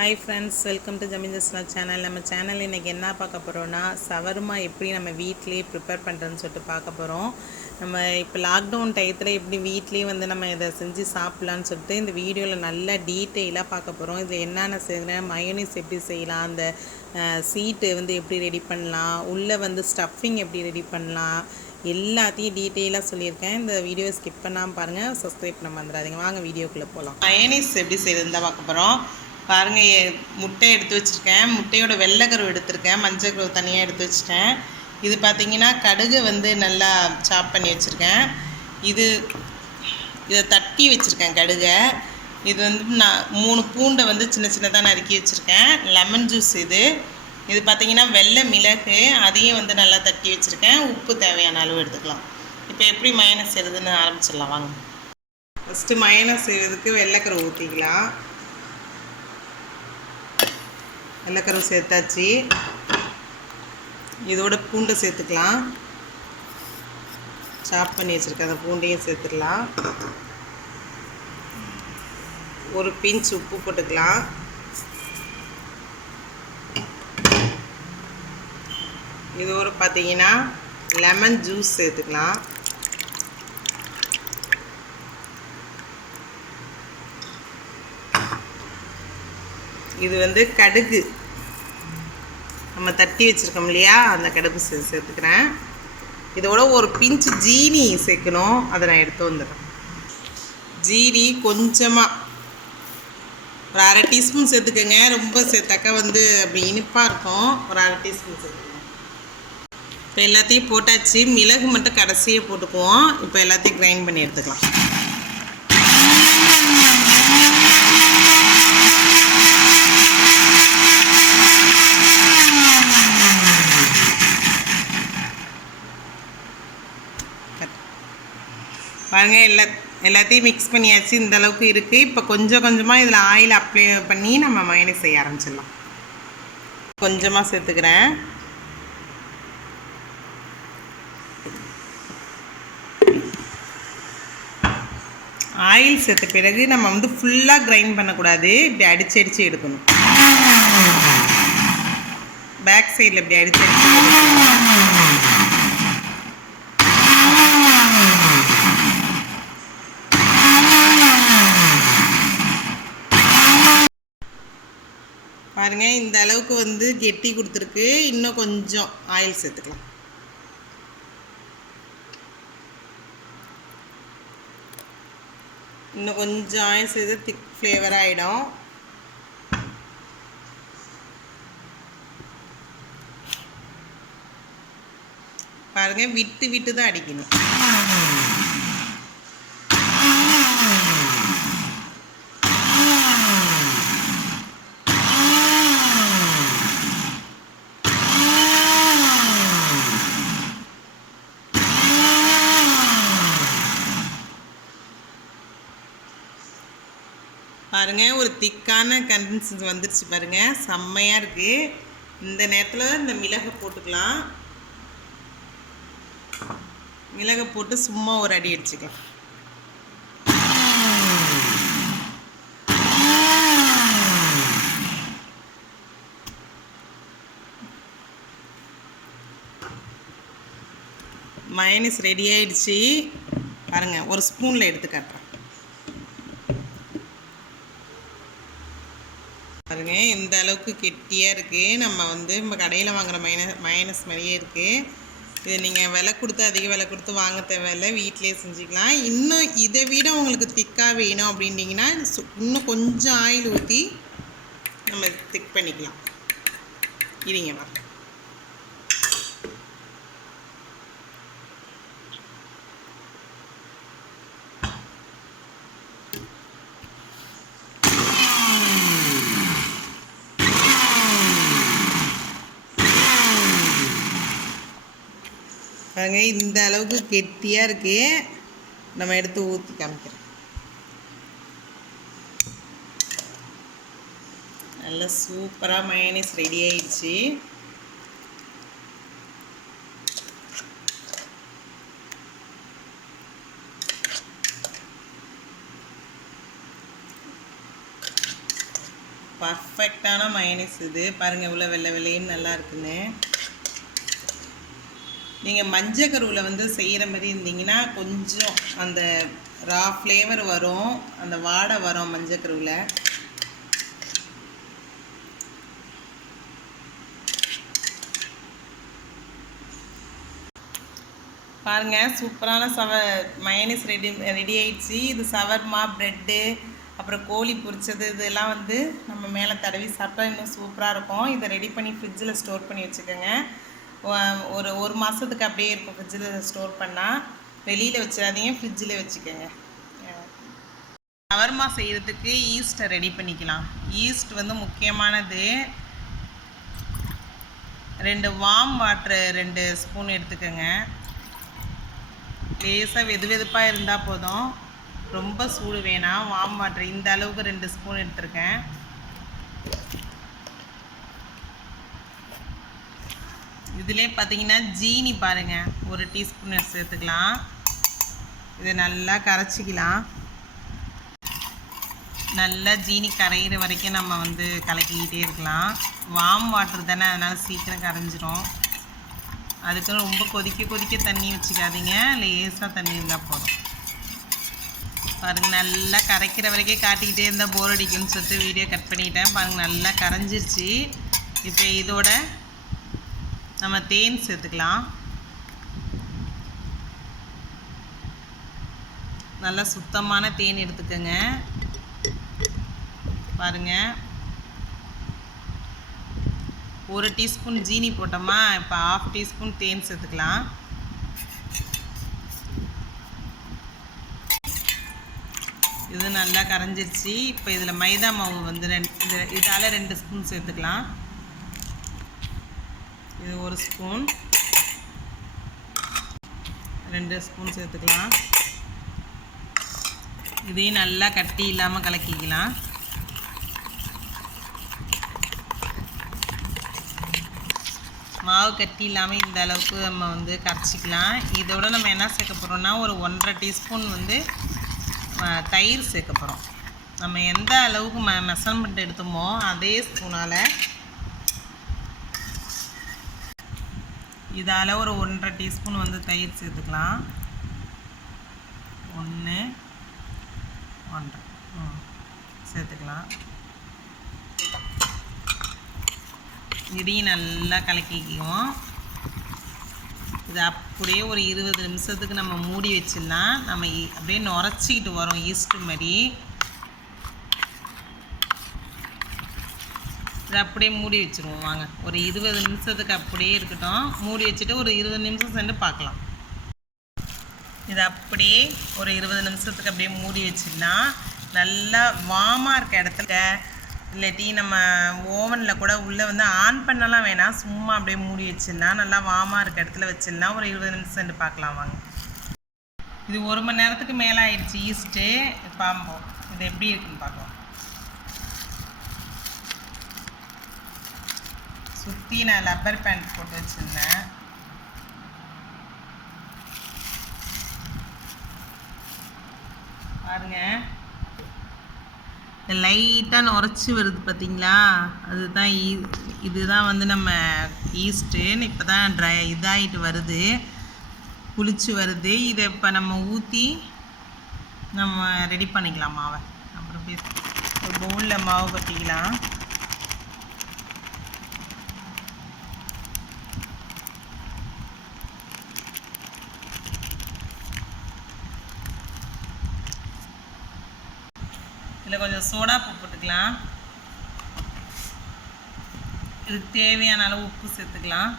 Hi friends, welcome to ஜமீன்தாஸ்னா channel. நம்ம channel இன்றைக்கி என்ன பார்க்க போகிறோன்னா, சவர்மா எப்படி நம்ம வீட்லேயே ப்ரிப்பேர் பண்ணுறதுன்னு சொல்லிட்டு பார்க்க போகிறோம். நம்ம இப்போ லாக்டவுன் டயத்தில் எப்படி வீட்லேயே வந்து நம்ம இதை செஞ்சு சாப்பிட்லான்னு சொல்லிட்டு இந்த வீடியோவில் நல்லா டீட்டெயிலாக பார்க்க போகிறோம். இதில் என்னென்ன செய்கிறேன், மயோனிஸ் எப்படி செய்யலாம், அந்த சீட்டு வந்து எப்படி ரெடி பண்ணலாம், உள்ளே வந்து ஸ்டஃபிங் எப்படி ரெடி பண்ணலாம், எல்லாத்தையும் டீட்டெயிலாக சொல்லியிருக்கேன். இந்த வீடியோ ஸ்கிப் பண்ணாமல் பாருங்கள், சப்ஸ்கிரைப் பண்ண மறந்துடாதீங்க. வாங்க வீடியோக்குள்ளே போகலாம். மயோனிஸ் எப்படி செய்கிறதுன்னு தான் பார்க்க போகிறோம். பாருங்கள், முட்டை எடுத்து வச்சுருக்கேன். முட்டையோட வெள்ளைக்கருவு எடுத்திருக்கேன், மஞ்சள் கருவு தனியாக எடுத்து வச்சுட்டேன். இது பார்த்திங்கன்னா கடுகு வந்து நல்லா சாப் பண்ணி வச்சுருக்கேன். இதை தட்டி வச்சுருக்கேன் கடுகை. இது வந்து நான் 3 பூண்டை வந்து சின்ன சின்னதாக நறுக்கி வச்சுருக்கேன். லெமன் ஜூஸ் இது பார்த்திங்கன்னா வெள்ளை மிளகு, அதையும் வந்து நல்லா தட்டி வச்சுருக்கேன். உப்பு தேவையான அளவு எடுத்துக்கலாம். இப்போ எப்படி மயோனைஸ் செய்கிறதுன்னு ஆரம்பிச்சிடலாம் வாங்க. ஃபஸ்ட்டு மயோனைஸ் செய்கிறதுக்கு வெள்ளைக்கருவு ஊற்றிக்கலாம். வெள்ளைக்கருவு சேர்த்தாச்சு. இதோட பூண்டை சேர்த்துக்கலாம். சாப் பண்ணி வச்சுருக்க அந்த பூண்டையும் சேர்த்துக்கலாம். ஒரு பிஞ்ச் உப்பு போட்டுக்கலாம். இதோட பார்த்தீங்கன்னா லெமன் ஜூஸ் சேர்த்துக்கலாம். இது வந்து கடுகு நம்ம தட்டி வச்சுருக்கோம் இல்லையா, அந்த கடுகு சேர்த்துக்கிறேன். இதோட ஒரு பிஞ்சு ஜீனி சேர்க்கணும், அதை நான் எடுத்து வந்துடுறேன். ஜீனி கொஞ்சமாக ஒரு 1/2 டீஸ்பூன் சேர்த்துக்கோங்க. ரொம்ப சேர்த்தாக்கா வந்து அப்படி இனிப்பாக இருக்கும். ஒரு 1/2 டீஸ்பூன் சேர்த்துக்கோங்க. இப்போ எல்லாத்தையும் போட்டாச்சு. மிளகு மட்டும் கடைசியே போட்டுக்குவோம். இப்போ எல்லாத்தையும் கிரைண்ட் பண்ணி எடுத்துக்கலாம். பாருங்கள், எல்லாத்தையும் மிக்ஸ் பண்ணியாச்சு. இந்த அளவுக்கு இருக்குது. இப்போ கொஞ்சம் கொஞ்சமாக இதில் ஆயில் அப்ளை பண்ணி நம்ம மயோனைஸ் செய்ய ஆரம்பிச்சிடலாம். கொஞ்சமாக சேர்த்துக்கிறேன். ஆயில் சேர்த்த பிறகு நம்ம வந்து ஃபுல்லாக கிரைண்ட் பண்ணக்கூடாது. இப்படி அடித்து எடுக்கணும். பேக் சைடில் இப்படி அடித்து பாருங்கள், இந்த அளவுக்கு வந்து கெட்டி கொடுத்துருக்கு. இன்னும் கொஞ்சம் ஆயில் சேர்த்துக்கலாம். இன்னும் கொஞ்சம் ஆயில் சேர்த்து திக் ஃப்ளேவர் ஆகிடும். பாருங்கள், விட்டு விட்டு தான் அடிக்கணும். பாருங்கள், ஒரு திக்கான கன்சிஸ்டன்சி வந்துருச்சு. பாருங்கள், செம்மையாக இருக்குது. இந்த நேரத்தில் இந்த மிளகை போட்டுக்கலாம். மிளகை போட்டு சும்மா ஒரு அடி அடிச்சுக்கலாம். மயோனைஸ் ரெடி ஆயிடுச்சு. பாருங்கள், ஒரு ஸ்பூனில் எடுத்து காட்டுறேன். பாருங்க, இந்த அளவுக்கு கெட்டியாக இருக்குது. நம்ம கடையில் வாங்குகிற மயோனைஸ் மாதிரியே இருக்குது. இது நீங்கள் விலை கொடுத்து அதிக விலை கொடுத்து வாங்க தேவையில்லை, வீட்டிலே செஞ்சுக்கலாம். இன்னும் இதை விட உங்களுக்கு திக்காக வேணும் அப்படின்ட்டிங்கன்னா இன்னும் கொஞ்சம் ஆயில் ஊற்றி நம்ம திக் பண்ணிக்கலாம். இருங்க வா. பாருங்க, இந்த அளவுக்கு கெட்டியாக இருக்குது. நம்ம எடுத்து ஊற்றி காமிக்கிறேன். நல்லா சூப்பராக மயோனைஸ் ரெடி ஆயிடுச்சு. பர்ஃபெக்டான மயோனைஸ் இது பாருங்கள் எவ்வளோ வெள்ளை வெள்ளைன்னு நல்லா இருக்குன்னு. நீங்கள் மஞ்சள் கருவில் வந்து செய்கிற மாதிரி இருந்தீங்கன்னா கொஞ்சம் அந்த ரா ஃப்ளேவர் வரும், அந்த வாடை வரும் மஞ்சள் கருவில். பாருங்கள் சூப்பரான மயோனைஸ் ரெடி ஆயிடுச்சு. இது சவர்மா, ப்ரெட்டு, அப்புறம் கோழி பொரிச்சது இதெல்லாம் வந்து நம்ம மேலே தடவி சாப்பிட்டா இன்னும் சூப்பராக இருக்கும். இதை ரெடி பண்ணி ஃப்ரிட்ஜில் ஸ்டோர் பண்ணி வச்சுக்கோங்க. ஒரு மாதத்துக்கு அப்படியே இருக்கும் ஃப்ரிட்ஜில் ஸ்டோர் பண்ணால். வெளியில் வச்சிடாதீங்க, ஃப்ரிட்ஜில் வச்சுக்கோங்க. சவர்மா செய்கிறதுக்கு ஈஸ்ட்டை ரெடி பண்ணிக்கலாம். ஈஸ்ட் வந்து முக்கியமானது. 2 வார்ம் வாட்ரு 2 ஸ்பூன் எடுத்துக்கோங்க. லேசாக வெதுப்பாக இருந்தால் போதும், ரொம்ப சூடு வேணாம். வார்ம் வாட்டர் இந்த அளவுக்கு 2 ஸ்பூன் எடுத்துருக்கேன். இதிலே பார்த்தீங்கன்னா ஜீனி பாருங்கள் 1 டீஸ்பூன் சேர்த்துக்கலாம். இதை நல்லா கரைச்சிக்கலாம். நல்லா ஜீனி கரையிற வரைக்கும் நம்ம வந்து கலக்கிக்கிட்டே இருக்கலாம். வார்ம் வாட்டர் தானே, அதனால் சீக்கிரம் கரைஞ்சிரும். அதுக்குன்னு ரொம்ப கொதிக்க தண்ணி வச்சுக்காதீங்க, லேசாக தண்ணி இருந்தால் போதும். பாருங்கள் நல்லா கரைக்கிற வரைக்கும் காட்டிக்கிட்டே இருந்தால் போர் அடிக்கும்னு சொல்லிட்டு வீடியோ கட் பண்ணிக்கிட்டேன். பாருங்கள் நல்லா கரைஞ்சிருச்சு. இப்போ இதோட நம்ம தேன் சேர்த்துக்கலாம். நல்லா சுத்தமான தேன் எடுத்துக்கோங்க. பாருங்கள் 1 டீஸ்பூன் ஜீனி போட்டோமா, இப்போ 1/2 டீஸ்பூன் தேன் சேர்த்துக்கலாம். இது நல்லா கரைஞ்சிருச்சு. இப்போ இதில் மைதா மாவு வந்து இதால் 2 ஸ்பூன் சேர்த்துக்கலாம். இது 1 ஸ்பூன், 2 ஸ்பூன் சேர்த்துக்கலாம். இதையும் நல்லா கட்டி இல்லாமல் கலக்கிக்கலாம். மாவு கட்டி இல்லாமல் இந்த அளவுக்கு நம்ம வந்து கரைச்சிக்கலாம். இதோட நம்ம என்ன சேர்க்க போகிறோம்னா ஒரு 1.5 டீஸ்பூன் வந்து தயிர் சேர்க்க போகிறோம். நம்ம எந்த அளவுக்கு மெஷர்மெண்ட் எடுத்தோமோ அதே ஸ்பூனால் இதால் ஒரு 1.5 டீஸ்பூன் வந்து தயிர் சேர்த்துக்கலாம். 1 1 சேர்த்துக்கலாம். இதையும் நல்லா கலக்கிக்குவோம். இது அப்படியே ஒரு 20 நிமிஷத்துக்கு நம்ம மூடி வச்சிடலாம். நம்ம அப்படியே நுரைச்சிக்கிட்டு வரும் ஈஸ்ட்டு மாதிரி. இது அப்படியே மூடி வச்சுருவோம். வாங்க ஒரு 20 நிமிஷத்துக்கு அப்படியே இருக்கட்டும். மூடி வச்சுட்டு ஒரு 20 நிமிஷம் சென்று பார்க்கலாம். இது அப்படியே ஒரு 20 நிமிஷத்துக்கு அப்படியே மூடி வச்சிடலாம். நல்லா வார்மாக இருக்க இடத்துல, இல்லாட்டி நம்ம ஓவனில் கூட உள்ளே வந்து ஆன் பண்ணலாம் வேணாம், சும்மா அப்படியே மூடி வச்சிடலாம். நல்லா வார்மாக இருக்க இடத்துல வச்சிடலாம். ஒரு 20 நிமிஷம் பார்க்கலாம் வாங்க. இது 1 மணி நேரத்துக்கு மேலே ஆயிடுச்சு ஈஸ்ட்டு. பாம்போம் இது எப்படி இருக்குன்னு பார்க்கலாம். சுற்றி நான் ரப்பர் பேண்ட் போட்டு வச்சுருந்தேன். பாருங்கள் லைட்டாக நுரைச்சி வருது பார்த்தீங்களா, அதுதான் இதுதான் வந்து நம்ம ஈஸ்ட்டுன்னு இப்போ தான் இதாகிட்டு வருது, புளிச்சு வருது. இதை இப்போ நம்ம ஊற்றி நம்ம ரெடி பண்ணிக்கலாம் மாவை. அப்புறம் ஒரு பவுலில் மாவு பற்றிக்கலாம். இதில் கொஞ்சம் சோடா உப்பு போட்டுக்கலாம். இதுக்கு தேவையான அளவு உப்பு சேர்த்துக்கலாம்.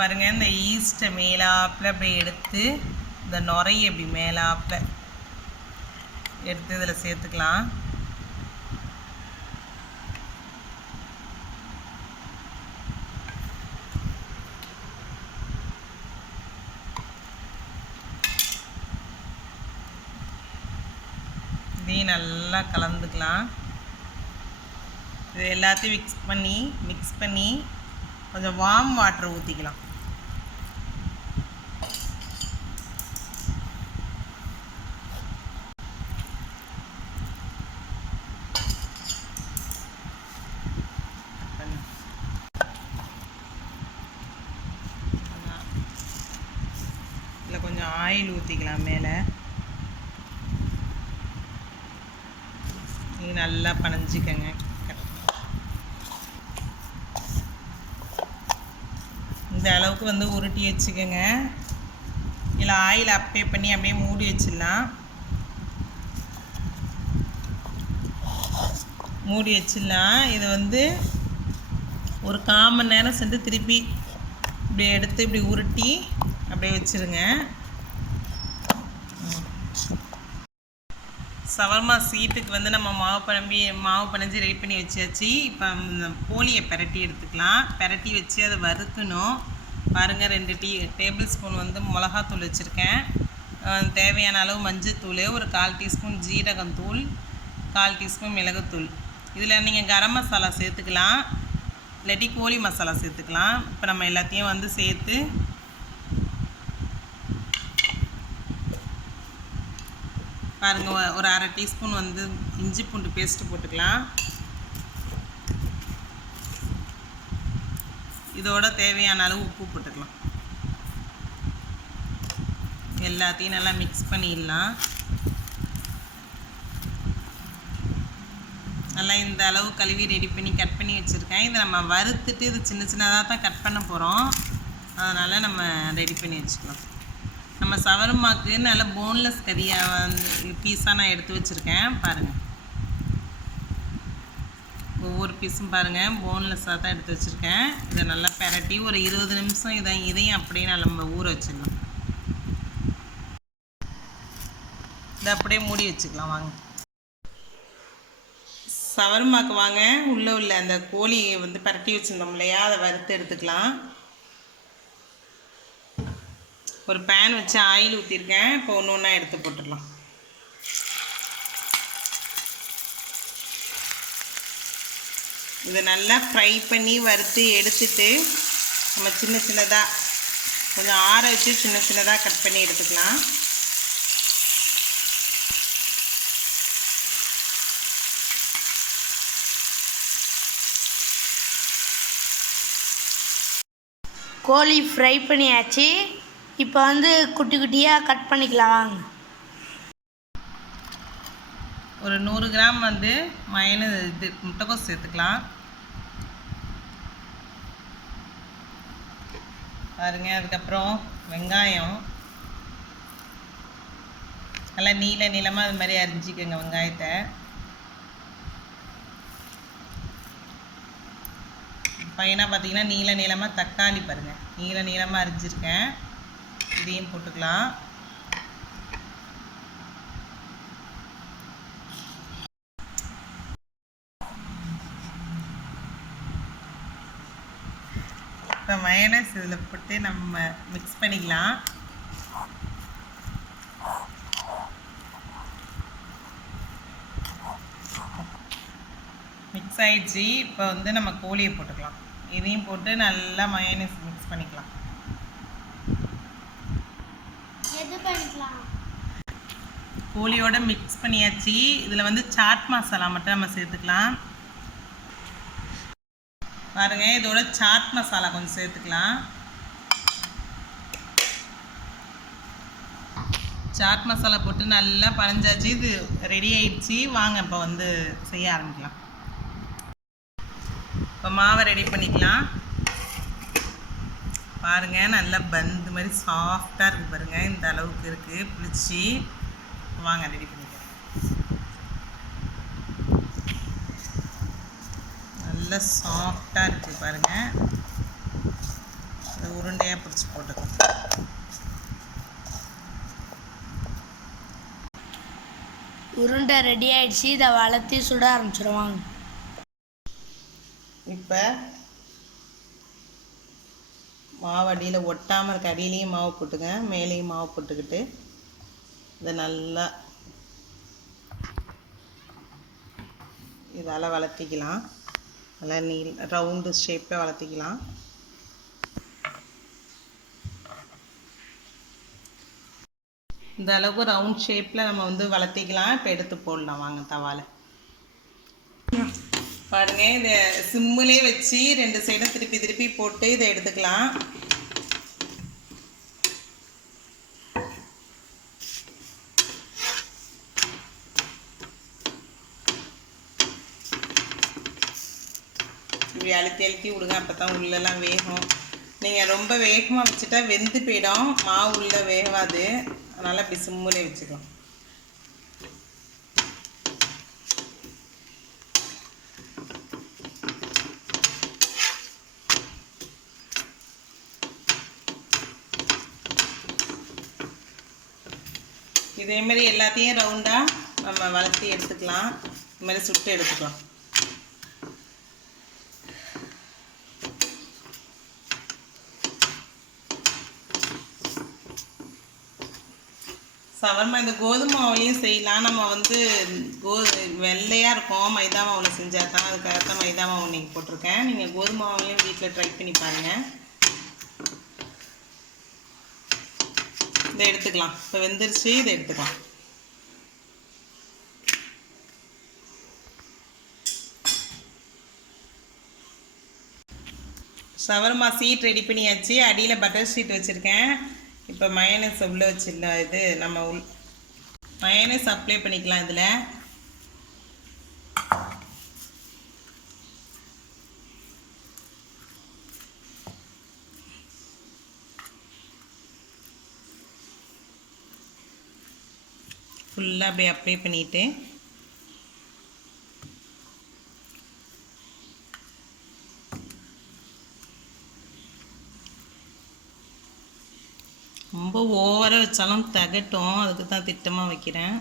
பாருங்கள் இந்த ஈஸ்ட்டை மேலாப்பில் அப்படி எடுத்து இந்த நுரையை அப்படி மேலாப்பில் எடுத்து இதில் சேர்த்துக்கலாம். இதையும் நல்லா கலந்துக்கலாம். இது எல்லாத்தையும் மிக்ஸ் பண்ணி கொஞ்சம் வார்ம் வாட்டர் ஊற்றிக்கலாம். ஆயில் ஊற்றிக்கலாம் மேலே. இது நல்லா பனஞ்சிக்கங்க. இந்த அளவுக்கு வந்து உருட்டி வச்சுக்கோங்க. இல்லை ஆயில் அப்ளை பண்ணி அப்படியே மூடி வச்சிடலாம். மூடி வச்சிடலாம். இது வந்து ஒரு 1/4 மணி நேரம் சென்று திருப்பி இப்படி எடுத்து இப்படி உருட்டி அப்படியே வச்சுருங்க. சவர்மா சீட்டுக்கு வந்து நம்ம மாவு பனஞ்சி ரெடி பண்ணி வச்சாச்சு. இப்போ கோழியை பிரட்டி எடுத்துக்கலாம். பிரட்டி வச்சு அதை வறுக்கணும். பாருங்கள், 2 டேபிள் ஸ்பூன் வந்து மிளகாத்தூள் வச்சுருக்கேன். தேவையான அளவு மஞ்சத்தூள், ஒரு 1/4 டீஸ்பூன் ஜீரகத்தூள், 1/4 டீஸ்பூன் மிளகுத்தூள். இதில் நீங்கள் கரம் மசாலா சேர்த்துக்கலாம், இல்லாட்டி கோழி மசாலா சேர்த்துக்கலாம். இப்போ நம்ம எல்லாத்தையும் வந்து சேர்த்து பாருங்கள், ஒரு 1/2 டீஸ்பூன் வந்து இஞ்சி பூண்டு பேஸ்ட்டு போட்டுக்கலாம். இதோட தேவையான அளவு உப்பு போட்டுக்கலாம். எல்லாத்தையும் நல்லா மிக்ஸ் பண்ணிடலாம். நல்லா இந்த அளவு கழுவி ரெடி பண்ணி கட் பண்ணி வச்சுருக்கேன். இதை நம்ம வறுத்துட்டு இது சின்ன சின்னதாக தான் கட் பண்ண போகிறோம். அதனால் நம்ம ரெடி பண்ணி வச்சுக்கலாம். நம்ம சவர்மாக்கு நல்ல போன்லெஸ் கறியாக வந்து பீஸாக நான் எடுத்து வச்சுருக்கேன். பாருங்கள், ஒவ்வொரு பீஸும் பாருங்கள் போன்லெஸ்ஸாக தான் எடுத்து வச்சுருக்கேன். இதை நல்லா பிரட்டி ஒரு 20 நிமிஷம் இதையும் அப்படியே நம்ம ஊற வச்சிடலாம். இதை அப்படியே மூடி வச்சுக்கலாம். வாங்க, சவர்மாக்கு வாங்க. உள்ள அந்த கோழி வந்து பிரட்டி வச்சுருந்தோம் இல்லையா, அதை வறுத்து எடுத்துக்கலாம். ஒரு பேன் வச்சு ஆயில் ஊற்றிருக்கேன். இப்போ ஒன்று ஒன்றா எடுத்து போட்டுடலாம். இதை நல்லா ஃப்ரை பண்ணி வறுத்து எடுத்துட்டு நம்ம சின்ன சின்னதாக கொஞ்சம் ஆற வச்சு சின்ன சின்னதாக கட் பண்ணி எடுத்துக்கலாம். கோழி ஃப்ரை பண்ணியாச்சு. இப்போ வந்து குட்டி குட்டியாக கட் பண்ணிக்கலாம். வாங்க, ஒரு 100 கிராம் வந்து முட்டைக்கோஸ் சேர்த்துக்கலாம். பாருங்க, அதுக்கப்புறம் வெங்காயம் நல்லா நீளமாக அது மாதிரி அரிஞ்சிக்கோங்க வெங்காயத்தை. பையனாக பார்த்தீங்கன்னா நீளமாக தக்காளி பாருங்கள், நீளமாக அரிஞ்சிருக்கேன். இதையும் போட்டுக்கலாம். இப்போ மயோனைஸ் இதில் போட்டு நம்ம மிக்ஸ் பண்ணிக்கலாம். மிக்ஸ் ஆகிடுச்சு. இப்போ வந்து நம்ம கோழியை போட்டுக்கலாம். இதையும் போட்டு நல்லா மயோனைஸ் மிக்ஸ் பண்ணிக்கலாம். கோழியோட மிக்ஸ் பண்ணியாச்சு. இதில் வந்து சாட் மசாலா மட்டும் நம்ம சேர்த்துக்கலாம். பாருங்கள், இதோட சாட் மசாலா கொஞ்சம் சேர்த்துக்கலாம். சாட் மசாலா போட்டு நல்லா பனஞ்சாச்சு. இது ரெடி ஆயிடுச்சு. வாங்க இப்போ வந்து செய்ய ஆரம்பிக்கலாம். இப்போ மாவை ரெடி பண்ணிக்கலாம். பாருங்கள், நல்லா பந்து மாதிரி சாஃப்டாக இருக்குது. பாருங்கள், இந்த அளவுக்கு இருக்குது புளிச்சு. வாங்க ரெடி பண்ணிக்கலாம். நல்லா சாஃப்டாக இருக்குது பாருங்கள். உருண்டையாக பிடிச்சி போட்டுக்கலாம். உருண்டை ரெடி ஆகிடுச்சு. இதை வளர்த்தி சுட ஆரம்பிச்சிடுவாங்க. இப்போ மாவு அடியில் ஒட்டாமல் இருக்க அடியிலையும் மாவு போட்டுங்க, மேலேயும் மாவு போட்டுக்கிட்டு இதை நல்லா இதால் வளர்த்திக்கலாம். நல்லா ரவுண்டு ஷேப்பை வளர்த்திக்கலாம். இந்த அளவுக்கு ரவுண்ட் ஷேப்பில் நம்ம வந்து வளர்த்திக்கலாம். இப்போ எடுத்து போடலாம். வாங்க தவால. பாருங்கள், இதை சிம்மிலே வச்சு 2 சைடும் திருப்பி போட்டு இதை எடுத்துக்கலாம். இப்படி அழுத்தி அழுத்தி விடுங்க, அப்போ தான் உள்ளெல்லாம் வேகும். நீங்கள் ரொம்ப வேகமாக வச்சுட்டா வெந்து போயிடும், மாவு உள்ளே வேகாது. அதனால் இப்படி சிம்முலே வச்சுக்கலாம். இதேமாரி எல்லாத்தையும் ரவுண்டாக நம்ம வளர்த்தி எடுத்துக்கலாம். இதுமாதிரி சுட்டு எடுத்துக்கலாம். சவர்மா இந்த கோதுமை மாவுலையும் செய்யலாம். நம்ம வந்து வெள்ளையாக இருக்கும் மைதா மாவில் செஞ்சால் தான், அதுக்காக தான் மைதா மாவு நீங்கள் போட்டிருக்கேன். நீங்கள் கோதுமை மாவுலையும் வீட்டில் ட்ரை பண்ணி பாருங்கள். இதை எடுத்துக்கலாம். இப்போ வெந்துருச்சு, இதை எடுத்துக்கலாம். ஷவர்மா சீட் ரெடி பண்ணியாச்சு. அடியில் பட்டர் ஷீட் வச்சுருக்கேன். இப்போ மயோனைஸ் உள்ளே வச்சிடல, இது நம்ம மயோனைஸ் அப்ளை பண்ணிக்கலாம். இதில் ஃபுல்லாக அப்படியே அப்ளை பண்ணிவிட்டு ரொம்ப ஓவராக வச்சாலும் தகட்டும், அதுக்கு தான் திட்டமாக வைக்கிறேன்.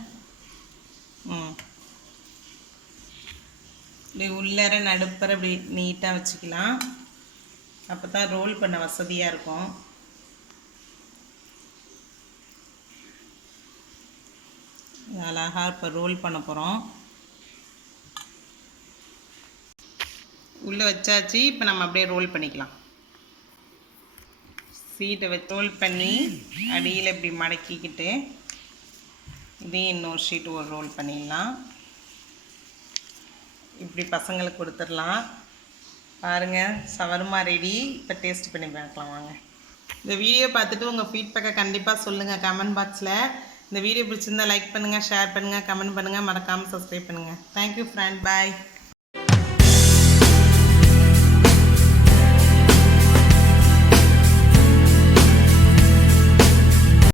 இப்படி உள்ளர நடுப்பற இப்படி நீட்டாக வச்சுக்கலாம். அப்போ தான் ரோல் பண்ண வசதியாக இருக்கும். அழகாக இப்போ ரோல் பண்ண போகிறோம். உள்ளே வச்சாச்சு. இப்போ நம்ம அப்படியே ரோல் பண்ணிக்கலாம். சீட்டை வச்சு ரோல் பண்ணி அடியில் இப்படி மடக்கிக்கிட்டு இதையும் இன்னொரு ஷீட்டு ஒரு ரோல் பண்ணிடலாம். இப்படி பசங்களுக்கு கொடுத்துடலாம். பாருங்கள், ஷவர்மா ரெடி. இப்போ டேஸ்ட் பண்ணி பார்க்கலாம் வாங்க. இந்த வீடியோ பார்த்துட்டு உங்கள் ஃபீட்பேக்கை கண்டிப்பாக சொல்லுங்கள் கமெண்ட் பாக்ஸில். இந்த வீடியோ பிடிச்சிருந்தால் லைக் பண்ணுங்கள், ஷேர் பண்ணுங்கள், கமெண்ட் பண்ணுங்கள், மறக்காமல் சப்ஸ்கிரைப் பண்ணுங்கள். தேங்க்யூ ஃப்ரெண்ட், பாய்.